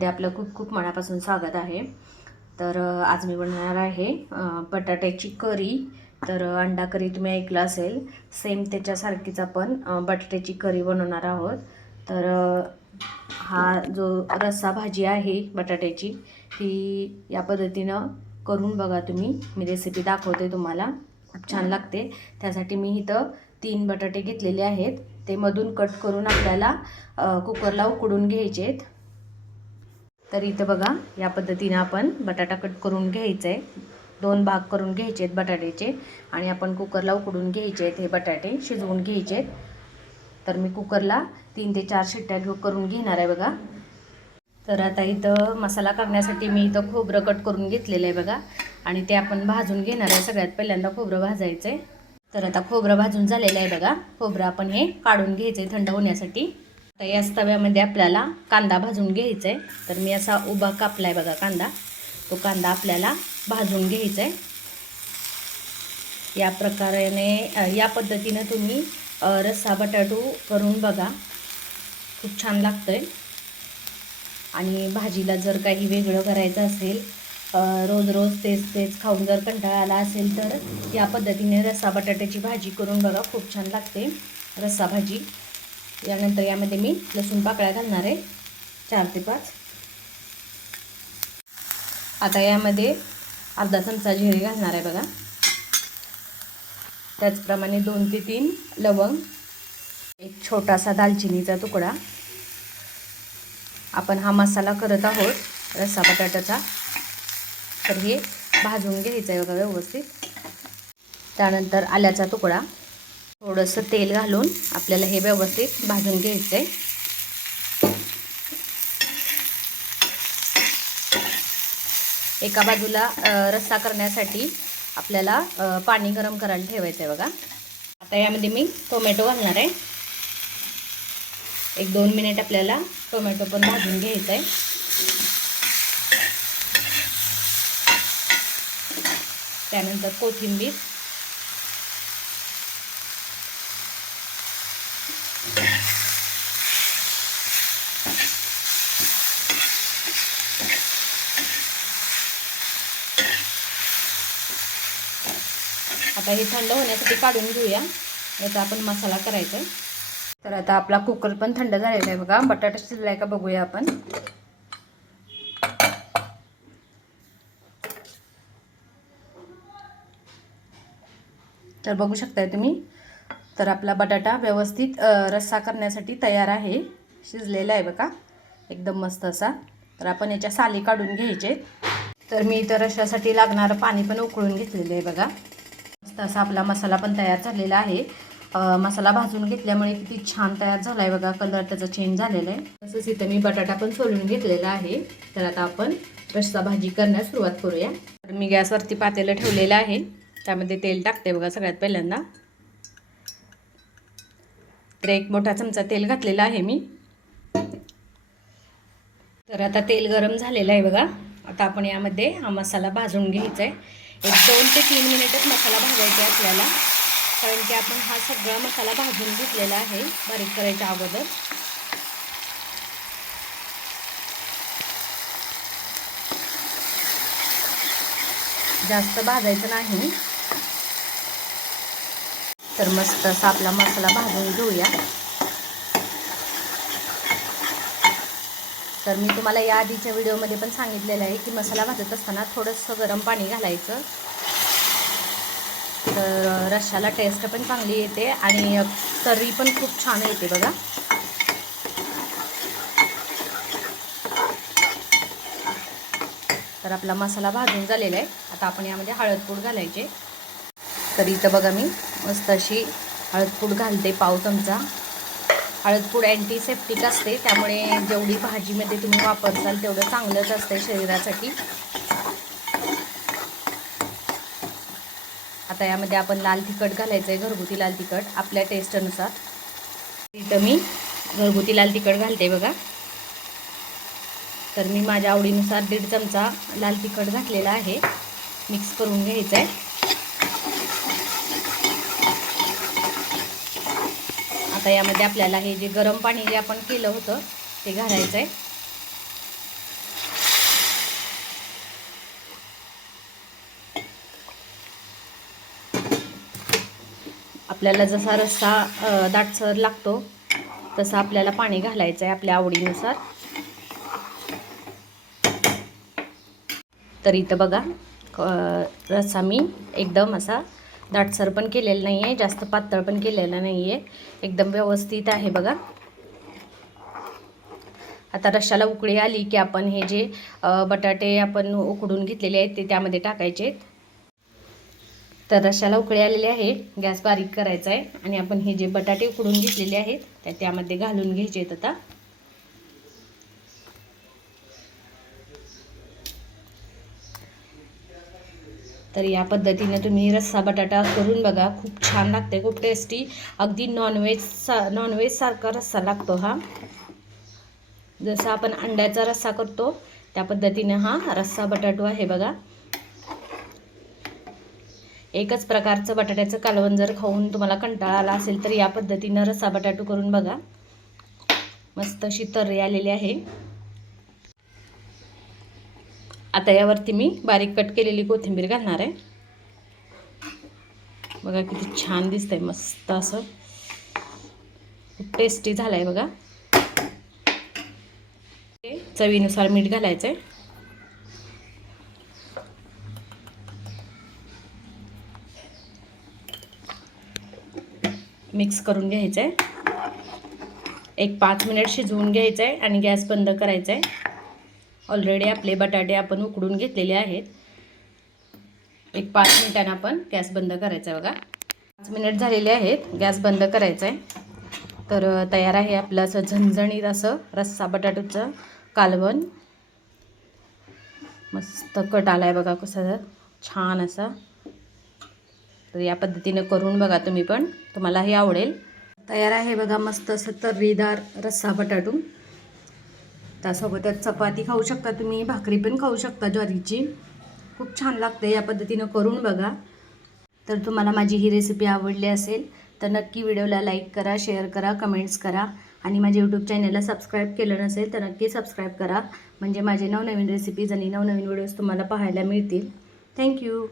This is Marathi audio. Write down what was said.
चॅनलमध्ये आपलं खूप खूप मनापासून स्वागत आहे। तर आज मी बनवणार आहे बटाट्याची करी। तर अंडा करी तुम्ही ऐकलं असेल, सेम त्याच्यासारखीच आपण बटाट्याची करी बनवणार आहोत। तर हा जो रस्सा भाजी आहे बटाट्याची, ती या पद्धतीनं करून बघा तुम्ही। मी रेसिपी दाखवते तुम्हाला, खूप छान लागते। त्यासाठी मी इथं 3 बटाटे घेतलेले आहेत, ते मधून कट करून आपल्याला कुकरला उकडून घ्यायचे आहेत। तर इथं बघा, या पद्धतीने आपण बटाटा कट करून घ्यायचा आहे। 2 भाग करून घ्यायचे आहेत बटाट्याचे आणि आपण कुकरला उकडून घ्यायचे आहेत। हे बटाटे शिजवून घ्यायचे आहेत। तर मी कुकरला 3 ते 4 शिट्ट्या करून घेणार आहे बघा। तर आता इथं मसाला करण्यासाठी मी इथं खोबरं कट करून घेतलेलं आहे बघा, आणि ते आपण भाजून घेणार आहे। सगळ्यात पहिल्यांदा खोबरं भाजायचं आहे। तर आता खोबरं भाजून झालेलं आहे बघा। खोबरं आपण हे काढून घ्यायचं आहे थंड होण्यासाठी। आता या तव्यामध्ये आपल्याला कांदा भाजून घ्यायचा आहे। तर मी असा उभा कापलाय बघा कांदा, तो कांदा आपल्याला भाजून घ्यायचा आहे। या प्रकारे या पद्धतीने तुम्ही रस्सा बटाटू करून बघा, खूप छान लागतंय। आणि भाजीला जर काही वेगळं करायचं असेल, रोज रोज तेच खाऊन जर कंटाळा आला असेल, तर या पद्धतीने रस्सा बटाट्याची भाजी करून बघा, खूप छान लागते रस्सा भाजी। यानंतर यामध्ये मी लसूण पाकळ्या घालणार आहे, 4 ते 5। आता यामध्ये अर्धा चमचा जिरे घालणार आहे बघा। त्याचप्रमाणे 2 ते 3 लवंग, एक छोटासा दालचिनीचा तुकडा। आपण हा मसाला करत आहोत रस्सा बटाट्याचा, तर हे भाजून घ्यायचं आहे बघा व्यवस्थित। त्यानंतर आल्याचा तुकडा, थोडंसं तेल घालून आपल्याला हे व्यवस्थित भाजून घ्यायचं आहे। एका बाजूला रस्सा करण्यासाठी आपल्याला पाणी गरम करायला ठेवायचं आहे बघा। आता यामध्ये मी टोमॅटो घालणार आहे। 1-2 मिनिट आपल्याला टोमॅटो पण भाजून घ्यायचं आहे। त्यानंतर कोथिंबीर, आता हे थंड होण्यासाठी काढून घेऊया, याचा आपण मसाला करायचा आहे। तर आता आपला कुकर पण थंड झालेला आहे बघा। बटाटा शिजलाय का बघूया आपण। तर बघू शकताय तुम्ही, तर आपला बटाटा व्यवस्थित रस्सा करण्यासाठी तयार आहे, शिजलेला आहे बघा एकदम मस्त असा। तर आपण याच्या साली काढून घ्यायचे। तर मी इतर रश्श्यासाठी लागणारं पाणी पण उकळून घेतलेलं आहे बघा। मस्त असा आपला मसाला पण तयार झालेला आहे। मसाला भाजून घेतल्यामुळे किती छान तयार झाला आहे बघा, कलर त्याचा चेंज झालेला आहे। तसंच इथं मी बटाटा पण सोलून घेतलेला आहे। तर आता आपण रस्सा भाजी करण्यास सुरुवात करूया। तर मी गॅसवरती पातेलं ठेवलेलं आहे, त्यामध्ये तेल टाकते बघा सगळ्यात पहिल्यांदा। तर 1 मोठा चमचा तेल घातलेला आहे मी। तर आता तेल गरम झालेलं आहे बघा। आता आपण यामध्ये हा मसाला भाजून घ्यायचा आहे। 1-2 ते 3 मिनिटच मसाला भाजायचा आहे आपल्याला, कारण की आपण हा सगळा मसाला भाजून घेतलेला आहे बारीक करायच्या अगोदर। जास्त भाजायचं नाही। तर मस्त असा आपला मसाला भाजून घेऊया। तर मी तुम्हाला या आधीच्या व्हिडिओमध्ये पण सांगितलेलं आहे की मसाला भाजत असताना थोडंसं गरम पाणी घालायचं, तर रश्श्याला टेस्ट पण चांगली येते आणि तर्री पण खूप छान येते बघा। तर आपला मसाला भाजून झालेला आहे। आता आपण यामध्ये हळदपूड घालायचे। तर इथं बघा मी मस्त अशी हळदपूड घालते, पाव चमचा। हळदपूड अँटीसेप्टिक असते, त्यामुळे जेवढी भाजीमध्ये तुम्ही वापरसाल तेवढं चांगलंच असते शरीरासाठी। आता यामध्ये आपण लाल तिखट घालायचं आहे, घरगुती लाल तिखट आपल्या टेस्टनुसार। इथं मी घरगुती लाल तिखट घालते बघा। तर मी माझ्या आवडीनुसार 1.5 चमचा लाल तिखट घातलेला आहे। मिक्स करून घ्यायचं आहे। आता यामध्ये आपल्याला हे जे गरम पाणी जे आपण केलं होतं ते घालायचं आहे। आपल्याला जसा रस्सा दाटसर लागतो तसं आपल्याला पाणी घालायचं आहे आपल्या आवडीनुसार. तर इथं बघा रस्सा मी एकदम असा दाटसर पण केलेला नाही आहे, जास्त पातळ पण केलेला नाही आहे, एकदम व्यवस्थित आहे बघा. आता रश्शाला उकळी आली की आपण हे जे बटाटे आपण उकडून घेतलेले आहेत ते त्यामध्ये टाकायचे. तर रश्शाला उकळी आलेली आहे, गॅस बारीक करायचा आहे आणि आपण हे जे बटाटे उकडून घेतलेले आहेत ते त्यामध्ये घालून घ्यायचे आहेत. आता तर या पद्धतीने तुम्ही रस्सा बटाटा करून बघा, खूप छान लागते, खूप टेस्टी, अगदी नॉनव्हेज सारखा रस्सा लागतो हा. जसा आपण अंड्याचा रस्सा करतो त्या पद्धतीने हा रस्सा बटाटो आहे बघा. एकच प्रकारचं बटाट्याचं कालवण जर खाऊन तुम्हाला कंटाळा आला असेल तर या पद्धतीने रस्सा बटाटो करून बघा. मस्त अशी तर्री आलेली आहे. आता यावरती मी बारीक कट केलेली कोथिंबीर घालणार आहे. बघा किती छान दिसतंय, मस्त असं खूप टेस्टी झालंय बघा. चवीनुसार मीठ घालायचं आहे. मिक्स करून घ्यायचं आहे. एक 5 मिनिट शिजवून घ्यायचं आहे आणि गॅस बंद करायचा आहे. ऑलरेडी आपले बटाटे आपण उकडून घेतलेले आहेत. एक 5 मिनिटांनी आपण गॅस बंद करायचा आहे बघा. 5 मिनिट झालेले आहेत, गॅस बंद करायचा आहे. तर तयार आहे आपलं असं झणझणीत असं रस्सा बटाट्याचं कालवण. मस्त कट आला आहे बघा कसा छान असा. तर या पद्धतीने करून बघा तुम्ही पण, तुम्हालाही आवडेल. तयार आहे बघा मस्त असं तर्रीदार रस्सा बटाटू. त्यासोबतच चपाती खाऊ शकता तुम्ही, भाकरी पण खाऊ शकता ज्वारीची, खूप छान लागते. या पद्धतीनं करून बघा. तर तुम्हाला माझी ही रेसिपी आवडली असेल तर नक्की व्हिडिओला लाईक करा, शेअर करा, कमेंट्स करा आणि माझ्या यूट्यूब चॅनलला सबस्क्राईब केलं नसेल तर नक्की सबस्क्राईब करा, म्हणजे माझे नवनवीन रेसिपीज आणि नवनवीन व्हिडिओज तुम्हाला पाहायला मिळतील. थँक्यू.